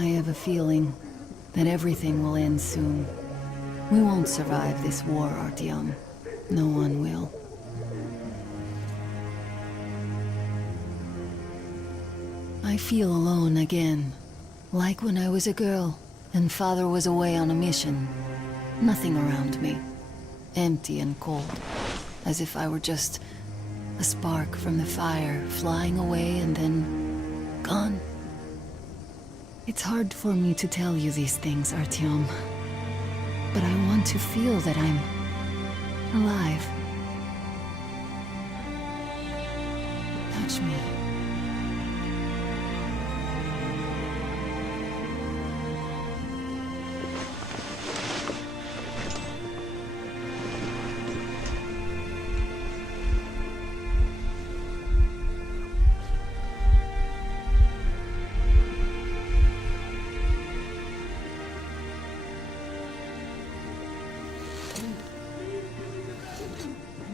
I have a feeling that everything will end soon. We won't survive this war, Artyom. No one will. I feel alone again. Like when I was a girl, and Father was away on a mission. Nothing around me. Empty and cold. As if I were just a spark from the fire, flying away and then gone. It's hard for me to tell you these things, Artyom. But I want to feel that I'm alive. Touch me.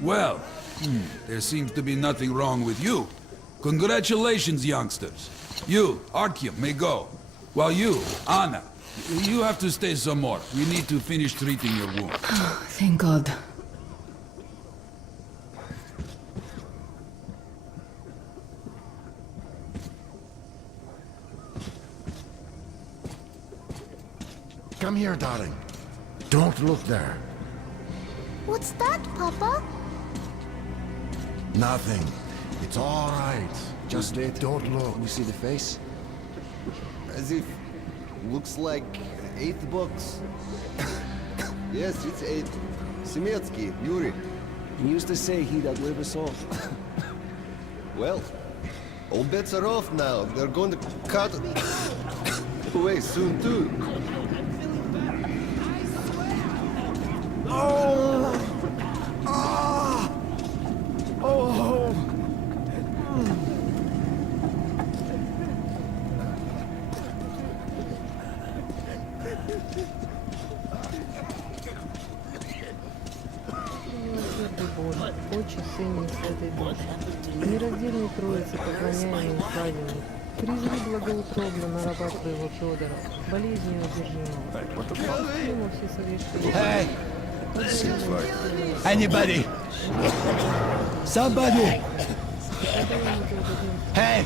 Well, there seems to be nothing wrong with you. Congratulations, youngsters. You, Artyom, may go. While you, Anna, you have to stay some more. We need to finish treating your wound. Thank God. Come here, darling. Don't look there. What's that, Papa? Nothing. It's all right. Just don't look. You see the face? As if... looks like 8 books. Yes, it's 8. Semetsky, Yuri. He used to say he that live us all. Well, all bets are off now. They're going to cut away soon too. Oh! Ah! Oh! Очи синие с этой дочи. Нераздельной троице поклоняемой славиной. Призри благоутробно на раба твоего Федора, болезни неудержимого. Ему все совершили. Anybody? Somebody! Hey!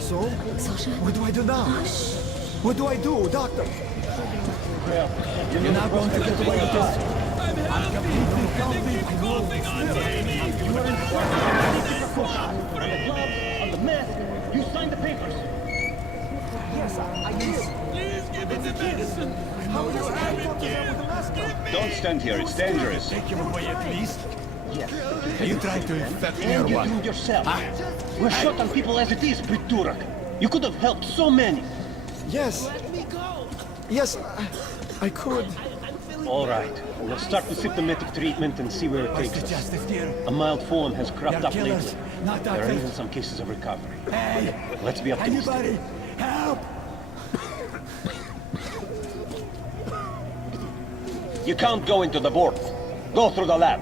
So? What do I do now? What do I do, Doctor? You're not going to get away with this. I'm completely healthy. On the mask, you signed the papers. Yes, I did. Please give me the medicine. How do you have it here? Don't stand here, it's dangerous. Take him away at least. Yes. Are you trying to infect me or And you what? do it yourself. We're short on people as it is, Priturak. You could have helped so many. Yes. Yes, I could. All right, we'll start with symptomatic treatment and see where it What's takes the us. justice here? A mild form has cropped They're up killers, lately. not There are doctors. even some cases of recovery. Hey! Let's be optimistic. Anybody? Help! You can't go into the board. Go through the lab.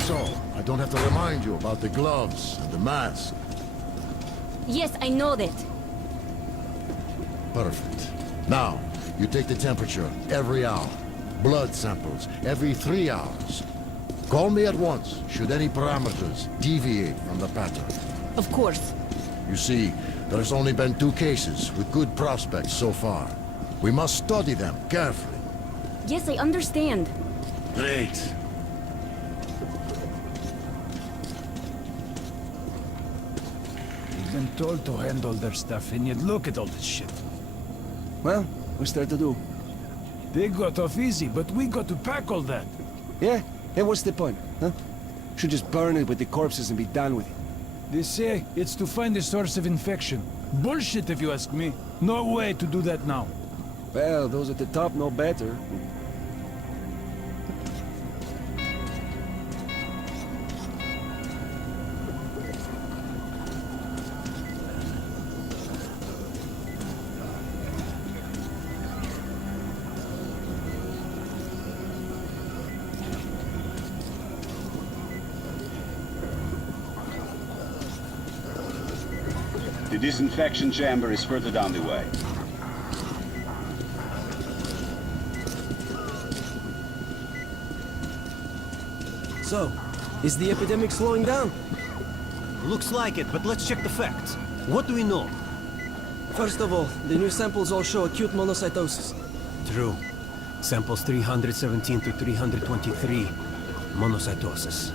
So, I don't have to remind you about the gloves and the mask. Yes, I know that. Perfect. Now, you take the temperature every hour. Blood samples every 3 hours. Call me at once should any parameters deviate from the pattern. Of course. You see, there's only been 2 cases with good prospects so far. We must study them carefully. Yes, I understand. Great. We've been told to handle their stuff, and yet look at all this shit. Well, what's there to do? They got off easy, but we got to pack all that. Yeah? And what's the point, huh? Should just burn it with the corpses and be done with it. They say it's to find the source of infection. Bullshit, if you ask me. No way to do that now. Well, those at the top know better. disinfection chamber is further down the way. So, is the epidemic slowing down? Looks like it, but let's check the facts. What do we know? First of all, the new samples all show acute monocytosis. True. Samples 317 to 323. Monocytosis.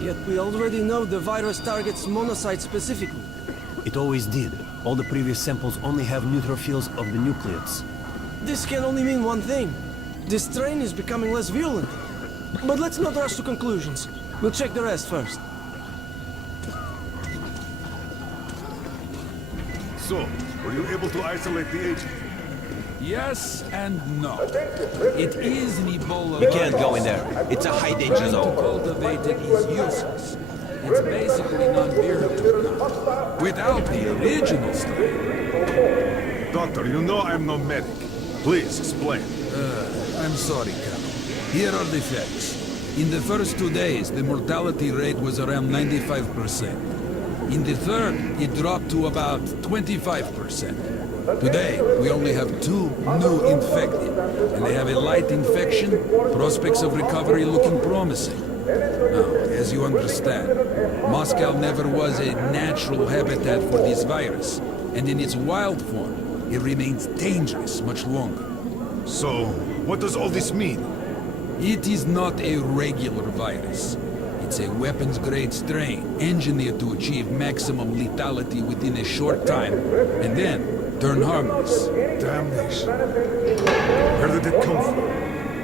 Yet we already know the virus targets monocytes specifically. It always did. All the previous samples only have neutrophils of the nucleates. This can only mean one thing. This strain is becoming less virulent. But let's not rush to conclusions. We'll check the rest first. So, were you able to isolate the agent? Yes and no. It is an Ebola. We can't go in there. It's a high danger Trying to zone. cultivate it is useless. It's basically non-virulent now. Without the original strain. Doctor, you know I'm no medic. Please, explain. I'm sorry, Colonel. Here are the facts. In the first 2 days, the mortality rate was around 95%. In the third, it dropped to about 25%. Today, we only have 2 new infected, and they have a light infection, prospects of recovery looking promising. Now, as you understand, Moscow never was a natural habitat for this virus, and in its wild form, it remains dangerous much longer. So, what does all this mean? It is not a regular virus. It's a weapons-grade strain, engineered to achieve maximum lethality within a short time, and then turn harmless. Damnation. Where did it come from?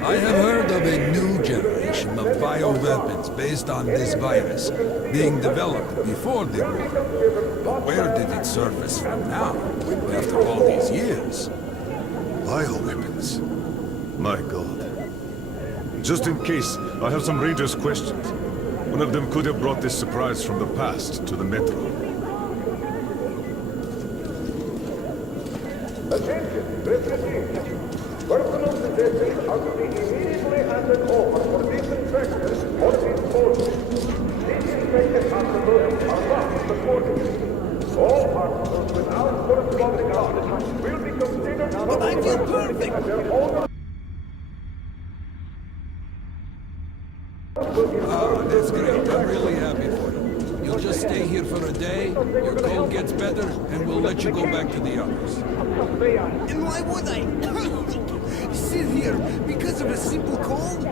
I have heard of a new generation of bioweapons based on this virus being developed before the war. But where did it surface from now, after all these years? Bioweapons. My God. Just in case, I have some Rangers' questions. One of them could have brought this surprise from the past to the Metro. Attention, refugees. Personal possessions are to be immediately handed over for disinfection or disposal. Disinfected articles are not supported. All articles without corresponding outlets will be considered... But I feel perfect! Ah, that's great. I'm really happy for you. You'll just stay here for a day, your cold gets better, and we'll let you go back to the others. And why would I? Sit here because of a simple cold?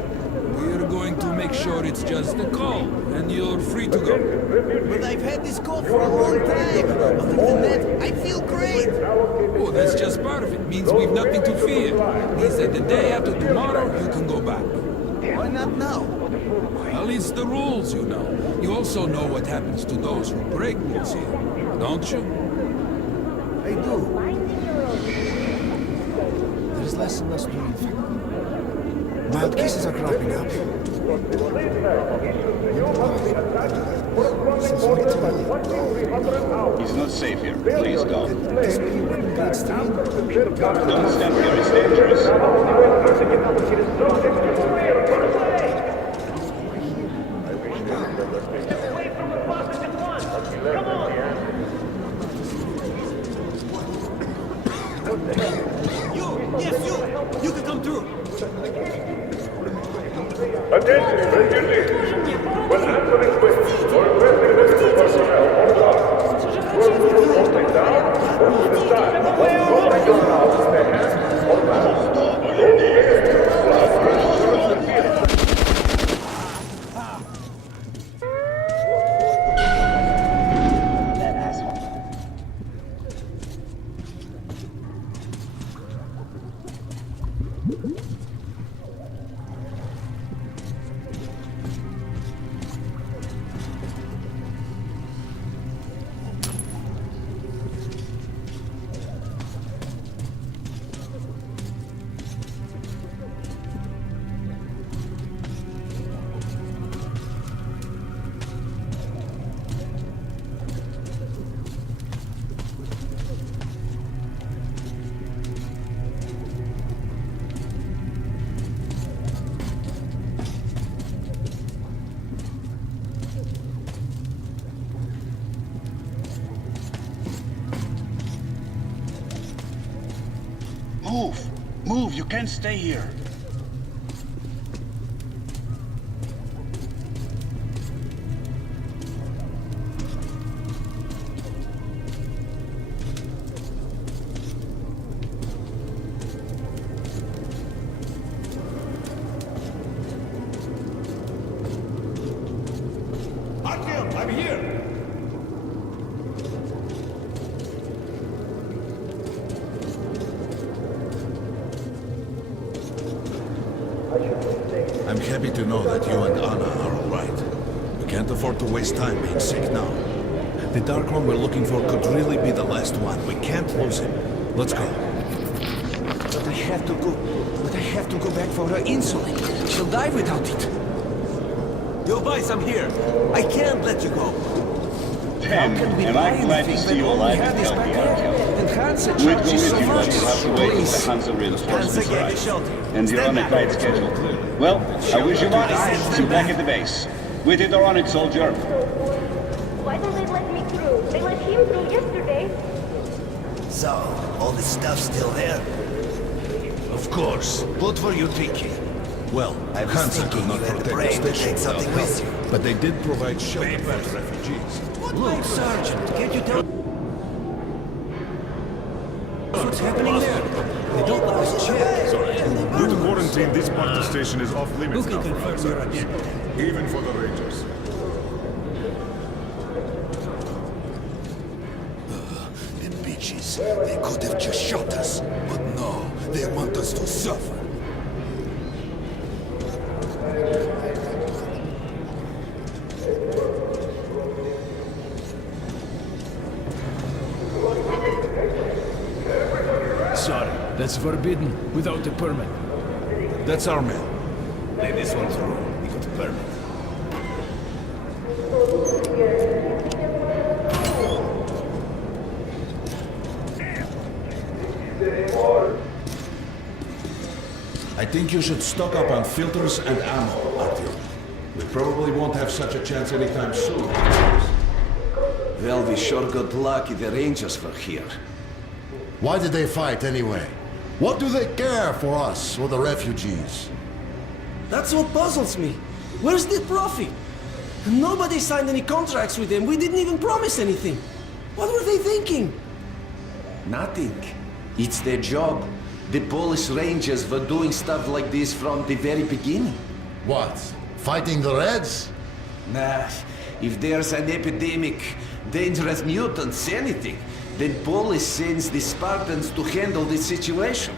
We're going to make sure it's just a cold, and you're free to go. But I've had this cold for a long time. Other than that, I feel great. Oh, that's just part of it. Means we've nothing to fear. Means that the day after tomorrow, you can go back. Why not now? Well, it's the rules, you know. You also know what happens to those who break rules here, don't you? I do. There's less and less new infected. Mild cases are cropping up. He's not safe here. Please go. This be a weapon-grade strain? Don't stand here. It's dangerous. You can come through. Attention, refugees. When answering questions or requesting medical personnel or guards, will holding down or to the side while holding your mouth in their hands or mouth. Move! Move, you can't stay here. I'm here! I'm happy to know that you and Anna are all right. We can't afford to waste time being sick now. The Dark One we're looking for could really be the last one. We can't lose him. Let's go. But I have to go. But I have to go back for her insulin. She'll die without it. Yo, boys, I'm here. I can't let you go. Tim, am I glad to see you alive and healthy, Artyom? We'd go with you, but you'll have to wait until the Hansa reinforcements arrive. And you're on a tight schedule. Well, I wish you luck. See you back at the base. With it or on it, soldier. Why don't they let me through? They let him through yesterday. So, all this stuff's still there? Of course. What were you thinking? Well, I was Hansa could thinking not you had the protect brain the to station take something without with help, you. but they did provide shelter for the refugees. Look, Sergeant, can't you tell what's happening there? They don't let us check. Sorry. Due to quarantine, this part of the station is off limits now for outsiders. Even for the Rangers. The bitches. They could have just shot us. But no, they want us to suffer. Sorry, that's forbidden without a permit. That's our man. Lay this one through. We got a permit. I think you should stock up on filters and ammo, Artyom. We probably won't have such a chance anytime soon. Well, we sure got lucky the Rangers were here. Why did they fight anyway? What do they care for us or the refugees? That's what puzzles me. Where's the profit? Nobody signed any contracts with them. We didn't even promise anything. What were they thinking? Nothing. It's their job. The Polish Rangers were doing stuff like this from the very beginning. What? Fighting the Reds? Nah, if there's an epidemic, dangerous mutants, anything, then Polish sends the Spartans to handle the situation.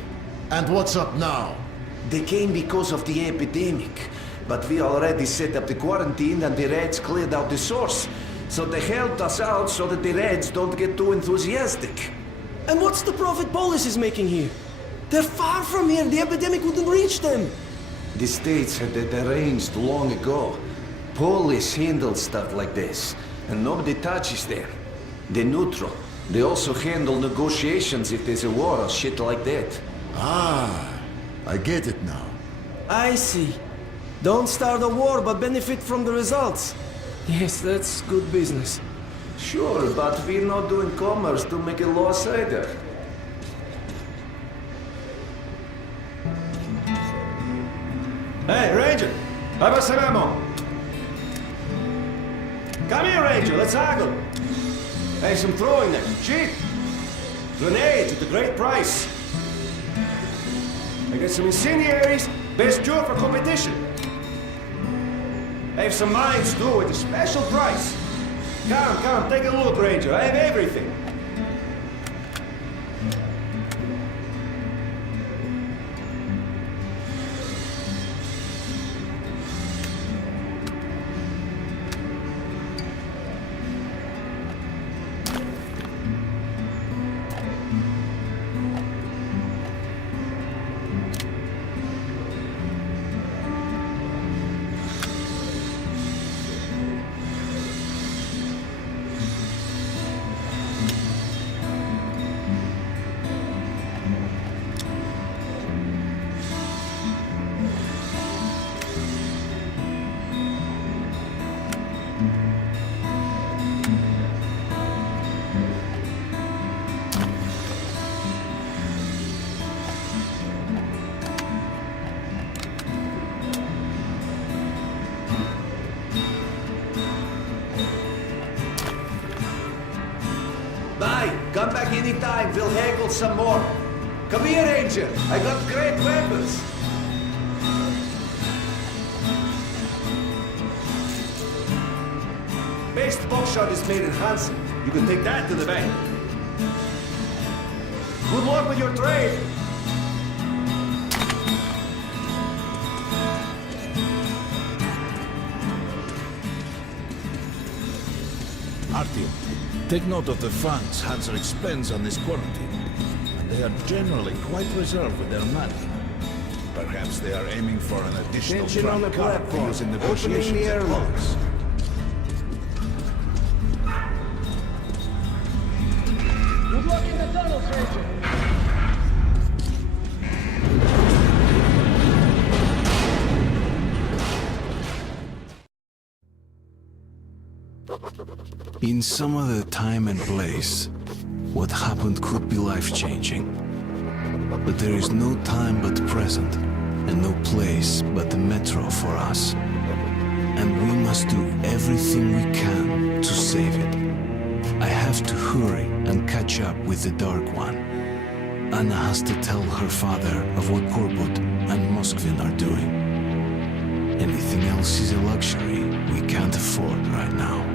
And what's up now? They came because of the epidemic, but we already set up the quarantine and the Reds cleared out the source. So they helped us out so that the Reds don't get too enthusiastic. And what's the profit Polis is making here? They're far from here. The epidemic wouldn't reach them. The States had that arranged long ago. Polish handle stuff like this, and nobody touches them. They're neutral. They also handle negotiations if there's a war or shit like that. Ah, I get it now. I see. Don't start a war, but benefit from the results. Yes, that's good business. Sure, but we're not doing commerce to make a loss either. Hey, Ranger! How about some ammo? Come here, Ranger, let's haggle! Hey, some throwing knives, cheap! Grenades at a great price! I got some incendiaries, best job for competition! I have some mines too at a special price! Come, take a look, Ranger, I have everything! anytime. We'll haggle some more. Come here, Ranger. I got great weapons. Best buckshot is made in Hansen. You can take that to the bank. Good luck with your trade. Artyom, take note of the funds Hanser expends on this quarantine. And they are generally quite reserved with their money. Perhaps they are aiming for an additional Attention on the trump card to platform. use in Opening negotiations the at airlocks. close. Good luck in the tunnels, Ranger. In some other time and place, what happened could be life-changing. But there is no time but present, and no place but the Metro for us. And we must do everything we can to save it. I have to hurry and catch up with the Dark One. Anna has to tell her father of what Korbut and Moskvin are doing. Anything else is a luxury we can't afford right now.